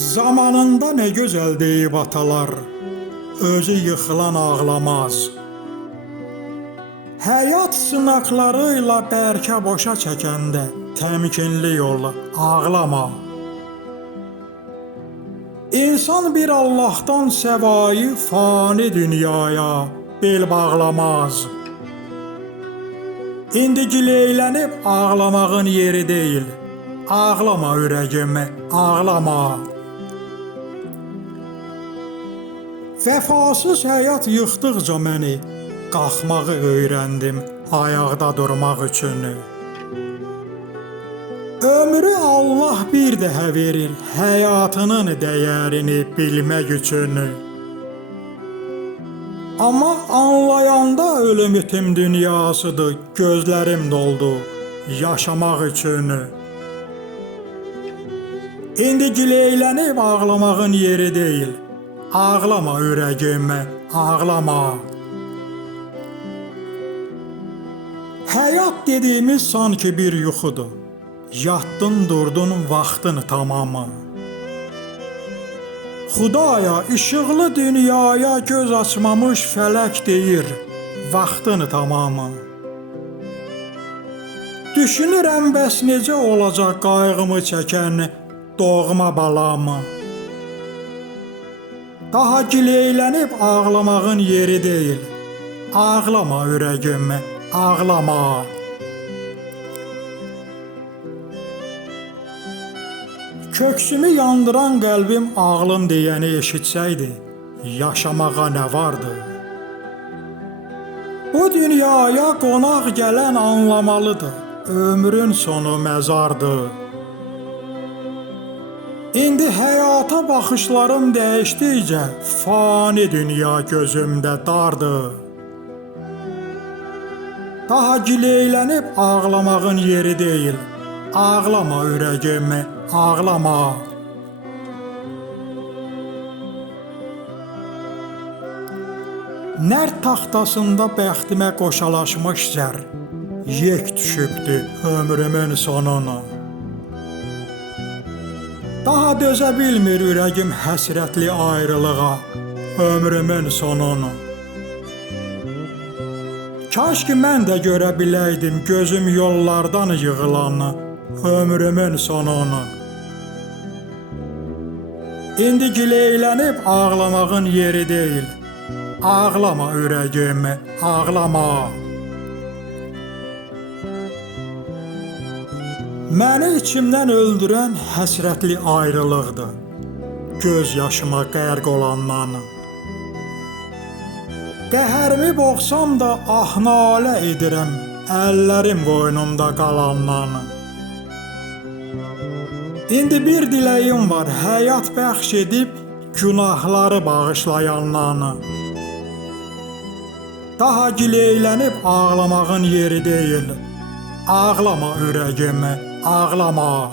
Zamanında ne güzel deyib atalar, özü yıxılan ağlamaz. Həyat sınaqlarıyla bərkə boşa çəkəndə təmkinli yolla ağlama. İnsan bir Allah'tan səvayı fani dünyaya bel bağlamaz. İndi gileylənib ağlamağın yeri deyil, ağlama ürəyimi, ağlama. Vəfasız həyat yıxdıqca məni, qalxmağı öyrəndim ayaqda durmaq üçün. Ömrü Allah bir daha verir, həyatının dəyərini bilmək üçün. Amma anlayanda ölüm itim dünyasıdır, gözlərim doldu yaşamaq üçün. İndi gileylənib ağlamağın yeri deyil, ağlama ürəyimə, ağlama. Həyat dediyimiz sanki bir yuxudur. Yatdın durdun vaxtın tamamı. Xudaya işıqlı dünyaya göz açmamış fələk deyir vaxtın tamamı. Düşünürəm bəs necə olacaq qayğımı çəkən doğma balamı. Daha gileylənib ağlamağın yeri deyil, ağlama ürəyimi, ağlama. Köksümü yandıran qəlbim ağlım deyəni eşitsəydi, yaşamağa nə vardı? Bu dünyaya qonaq gələn anlamalıdır, ömrün sonu məzardır. İndi həyata baxışlarım dəyişdikcə, fani dünya gözümdə dardır. Daha gileylənib ağlamağın yeri deyil, ağlama ürəyimi, ağlama. Nərd taxtasında bəxtimə qoşalaşmış zər, yek düşübdü ömrümün sonunu. Daha dözə bilmir ürəyim həsrətli ayrılığa, ömrümün sonunu. Kaş ki mən də görə biləydim gözüm yollardan yığılanı, ömrümün sonunu. İndi gileylənib ağlamağın yeri deyil, ağlama ürəyimi, ağlama. Məni içimdən öldürən həsrətli ayrılıqdır, göz yaşıma qərq olandan. Qəhərimi boğsam da ah nalə edirəm, əllərim qoynumda qalandan. İndi bir diləyim var, həyat bəxş edib günahları bağışlayandan. Daha gileylənib ağlamağın yeri deyil, ağlama ürəyimi, ağlama.